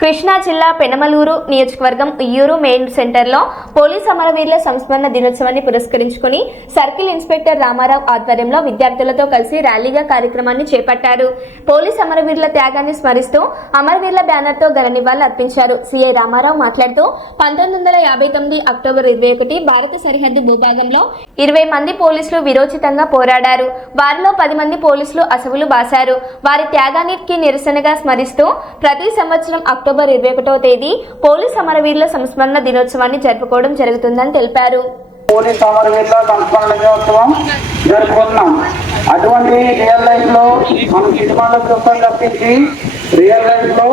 కృష్ణా జిల్లా పెనమలూరు నియోజకవర్గం ఉయ్యూరు మెయిన్ సెంటర్లో పోలీస్ అమరవీరుల సంస్మరణ దినోత్సవాన్ని పురస్కరించుకుని సర్కిల్ ఇన్స్పెక్టర్ రామారావు ఆధ్వర్యంలో విద్యార్థులతో కలిసి ర్యాలీగా కార్యక్రమాన్ని చేపట్టారు. పోలీస్ అమరవీరుల త్యాగాన్ని స్మరిస్తూ అమరవీరుల బ్యానర్తో ఘన నివాళులు అర్పించారు. సీఐ రామారావు మాట్లాడుతూ పంతొమ్మిది వందల యాభై తొమ్మిది అక్టోబర్ ఇరవై ఒకటి భారత సరిహద్దు భూభాగంలో ఇరవై మంది పోలీసులు విరోచితంగా పోరాడారు. వారిలో పది మంది పోలీసులు అసవులు బాశారు. వారి త్యాగానికి నిరసనగా స్మరిస్తూ ప్రతి సంవత్సరం అక్టోబర్ అక్టోబర్ ఇరవై ఒకటో తేదీ పోలీస్ అమరవీరుల సంస్మరణ దినోత్సవాన్ని జరుపుకోవడం జరుగుతుందని తెలిపారు. పోలీస్ అమరవీరుల సంస్మరణ దినోత్సవం జరుపుకుంటున్నాం. అటువంటి రియల్ లైఫ్లో మనం సినిమాలో చూస్తాం తప్పించి రియల్ లైఫ్లో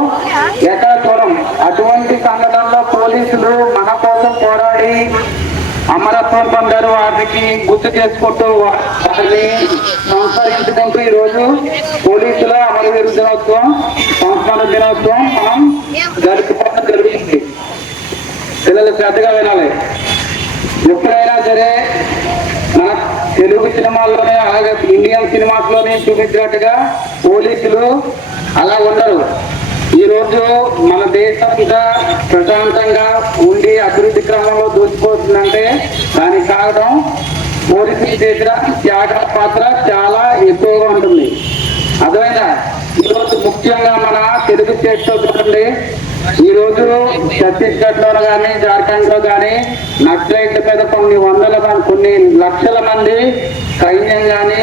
ఎక్కడ చూడం అటువంటి సంఘటనలో పోలీసులు అమరత్వం పొందారు వారికి గుర్తు చేసుకుంటూ వారిని సంస్కరించుకుంటూ ఈ రోజు పోలీసుల అమరవీరు దినోత్సవం సంస్కరణ దినోత్సవం మనం జరుపుకోవడం జరిగింది. పిల్లలు శ్రద్ధగా వినాలి. ఎప్పుడైనా సరే మన తెలుగు సినిమాల్లోనే అలాగే ఇండియన్ సినిమాస్లోనే చూపించినట్టుగా పోలీసులు అలా ఉండరు. ఈ రోజు మన దేశం ఇంకా ప్రశాంతంగా ఉండి అభివృద్ధి క్రమంలో దూసుకుపోతుందంటే దానికి కారణం పోలీసులు చేసిన త్యాగ పాత్ర చాలా ఎక్కువగా ఉంటుంది. అర్థమైందా? ఈరోజు ముఖ్యంగా మన తెలుగు స్టేట్స్లో చూడండి ఈరోజు ఛత్తీస్గఢ్లో కానీ జార్ఖండ్లో కానీ నక్సలైట్ల మీద కొన్ని వందల కొన్ని లక్షల మంది సైన్యం కానీ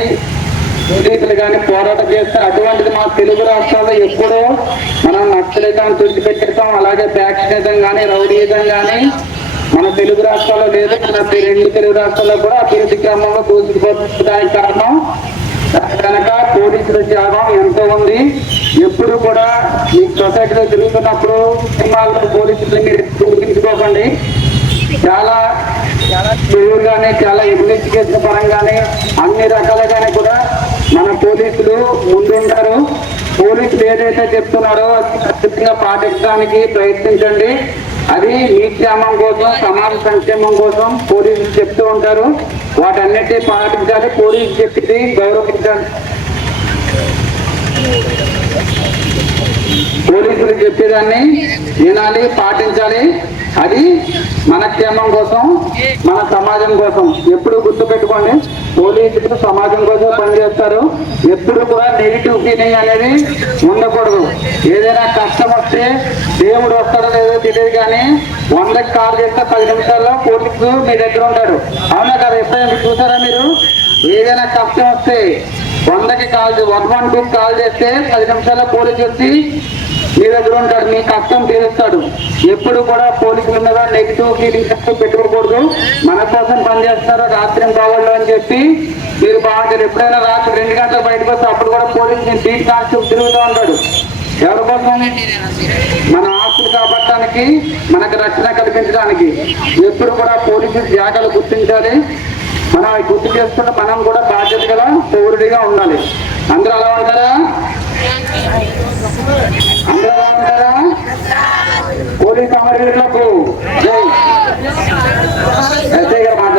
పోలీసులు కానీ పోరాటం చేస్తే అటువంటిది మా తెలుగు రాష్ట్రాల్లో ఎప్పుడూ మనం నక్సలిజం తుడిచిపెట్టేస్తాం. అలాగే ఫ్యాక్షనిజం కానీ రౌడీయిజం కానీ మన తెలుగు రాష్ట్రాల్లో లేదు మన రెండు తెలుగు రాష్ట్రాల్లో కూడా అభివృద్ధి క్రమంలో దూసుకుపోతుంది కారణం కనుక పోలీసుల త్యాగం ఎంతో ఉంది. ఎప్పుడు కూడా మీ సొసైటీలో తిరుగుతున్నప్పుడు సినిమాల్లో పోలీసులు మీరు గుర్తించుకోకండి. చాలా ప్యూర్ చాలా ఇన్వెస్టిగేషన్ పరంగానే అన్ని రకాలుగానే కూడా మన పోలీసులు ముందుంటారు. పోలీసులు ఏదైతే చెప్తున్నారో అది ఖచ్చితంగా పాటించడానికి ప్రయత్నించండి. అది మీ క్షేమం కోసం సమాజ సంక్షేమం కోసం పోలీసులు చెప్తూ ఉంటారు. వాటన్నిటి పాటించాలి పోలీసులు చెప్పింది గౌరవించాలి. పోలీసులు చెప్పేదాన్ని వినాలి పాటించాలి. అది మన క్షేమం కోసం మన సమాజం కోసం. ఎప్పుడు గుర్తు పెట్టుకోండి పోలీసులు సమాజం కోసం పనిచేస్తారు. ఎప్పుడు కూడా నెగిటివ్ ఫీలింగ్ అనేది ఉండకూడదు. ఏదైనా కష్టం వస్తే దేవుడు వస్తాడో లేదో తెలియదు కానీ వందకి కాల్ చేస్తే పది నిమిషాల్లో పోలీసులు మీ దగ్గర ఉంటారు అవునా కదా? ఎప్పుడైనా చూసారా మీరు? ఏదైనా కష్టం వస్తే వందకి call one one two call చేస్తే పది నిమిషాల్లో పోలీసు వచ్చి మీ దగ్గర ఉంటాడు? మీ కష్టం తీరుస్తాడు. ఎప్పుడు కూడా పోలీసుల మీద నెగిటివ్ ఫీలింగ్స్ పెట్టుకోకూడదు. మన కోసం పనిచేస్తారు రాత్రి కావాలి అని చెప్పి. మీరు బాగుంటారు ఎప్పుడైనా రాత్రి రెండు గంటలు బయటకు వస్తే అప్పుడు కూడా పోలీసు బీట్ కాన్స్టేబుల్ తిరుగుతూ ఉంటాడు. ఎవరి కోసం? మన ఆస్తులు కాపాడటానికి మనకు రక్షణ కల్పించడానికి. ఎప్పుడు కూడా పోలీసు త్యాగాలు గుర్తించాలి. మనం అవి గుర్తు చేసుకుంటే మనం కూడా బాధ్యత గల పౌరుడిగా ఉండాలి. అందరూ అలా ఉంటారా? అందరూ అలా ఉంటారా పోలీస్ అమరవీరులకు జై ఎస్ఐ గారు మాట్లాడుతున్నారు